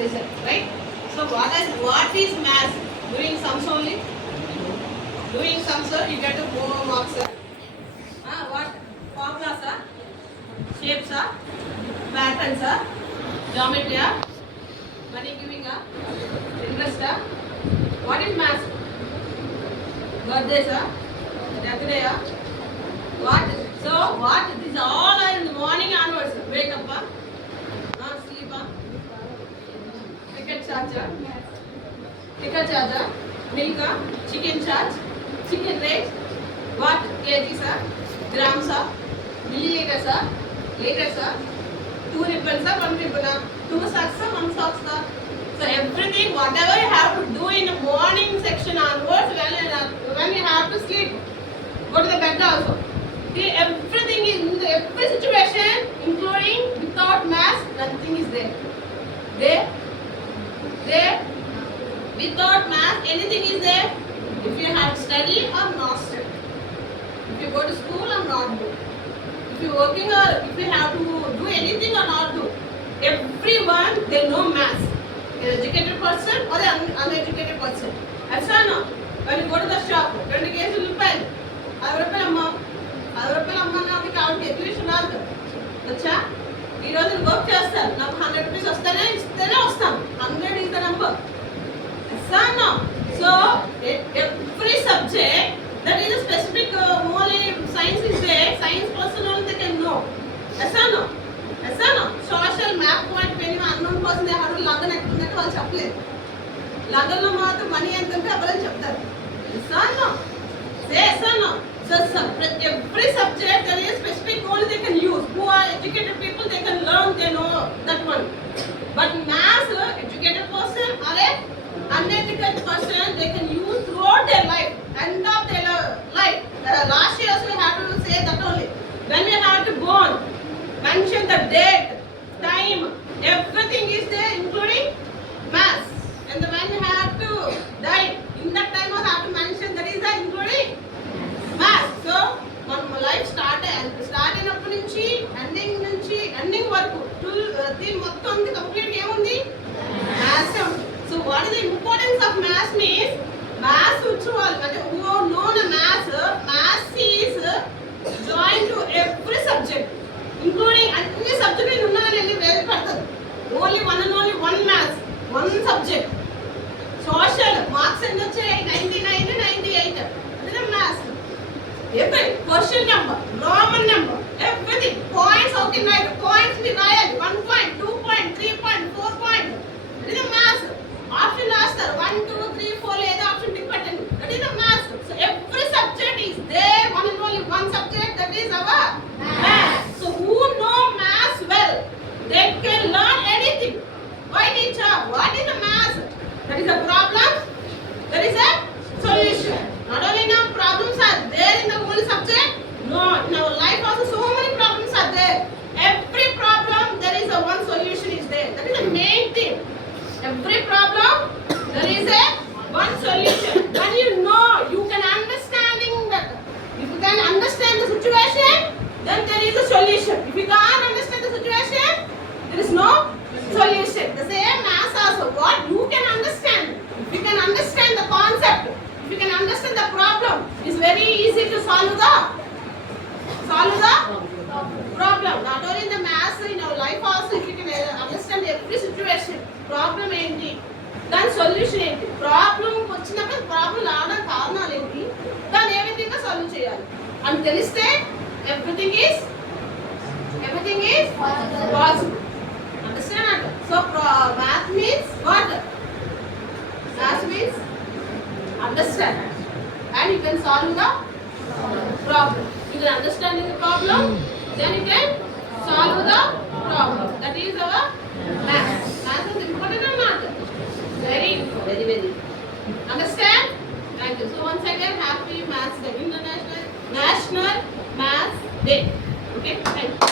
lesson, right? So what is math? Doing sums only. Doing sums, sir, you get more marks, sir. What formulas, sir? Shapes, sir? Patterns, sir? Geometry, money giving, interest, sir? What is math? Birthday, sir? Death day, what? So what? These all are in the morning onwards. Wake up, sleep, ticket charge, milk, chicken charge, chicken rate, what? Kgs, grams, milliliters, liters, 2 ribbons, 1 ribbon, 2 socks, 1 socks. So everything, whatever you have to do in the morning section onwards, when you have to sleep, go to the bed also. See, everything is in every situation, including without math, nothing is there. There, without math, anything is there. If you have to study or not study. If you go to school or not go. If you are working or if you have to do anything or not do. Everyone, they know math. An educated person or an uneducated person. That's why now, when you go to the shop, 20 kgs will pay. నాకు కావాలి tuition రాదు వచ్చా ఈరోజు work చేస్తాను నాకు 100 rupees ఇస్తేనే వస్తాను 100 is the number. So every subject that is a specific only science is there, science person only they can know. Yes or no? Social map point when you unknown person they have to London ఎక్కడుందంటే వాళ్ళు చెప్పలేదు London లో మాత్రం money ఎంత ఉంటే ఎవరైనా చెప్తారు. Yes or no? Say yes or no? So every subject there is specific only they can use. Who are educated people they can learn, they know that one. But math, educated person or a uneducated person they can use throughout their life, end of their life. Last year we have to say that only. When we have to born, mention the date, time, everything is there including math. And when we have to die, in that time we have to mention that is the including math. So మన life start అయినప్పటి నుంచి ending వరకు దీని మొత్తం complete ఏముంది maths ఉంది. So what is the importance of maths means maths వచ్చే వాళ్ళు అంటే who know the maths is join to every subject including అన్ని సబ్జెక్టులు ఉన్నదని వెళ్ళి వేరు పెడతారు. Only one maths, one subject. Social marks ఎన్ని వచ్చాయి 99, 98 అది maths. Every question number, Roman number, everything, points how can write, points we write, 1 point, 2 point, 3 point, 4 point. That is the math. Option answer 1, 2, 3, 4 లేదా option tick పెట్టండి. That is the math. So every subject is there, one and only one subject, that is our math. So who know math well, they can learn anything. Why teacher? What is the math? That is a problem. That is a solution. Not only now problems are there in the whole subject, no, in our life also so many problems are there. Every problem there is a one solution is there. That is the main thing. Every problem there is a one solution. When you know, you can understanding that. If you can understand the situation, then there is a solution. If you can't understand the situation, there is no solution. The same as also what you can understand. If you can understand the concept, if you can understand the problem, it's very easy to solve the problem. Not only in the maths, in our life also, if you can understand every situation, problem ఏంటి, దాని solution ఏంటి, problem వచ్చినప్పుడు problem రావడానికి కారణాలు ఏంటి, దాన్ని ఏ విధంగా solve చేయాలి అని తెలిస్తే everything is possible. Understand? So math means what? Math means understand, and you can solve the problem. You can understand the problem, then you can solve the problem. That is our math. Math is important or not? Very. Understand? Thank you. So once again, happy Maths Day, International National Maths Day. Okay, thank you.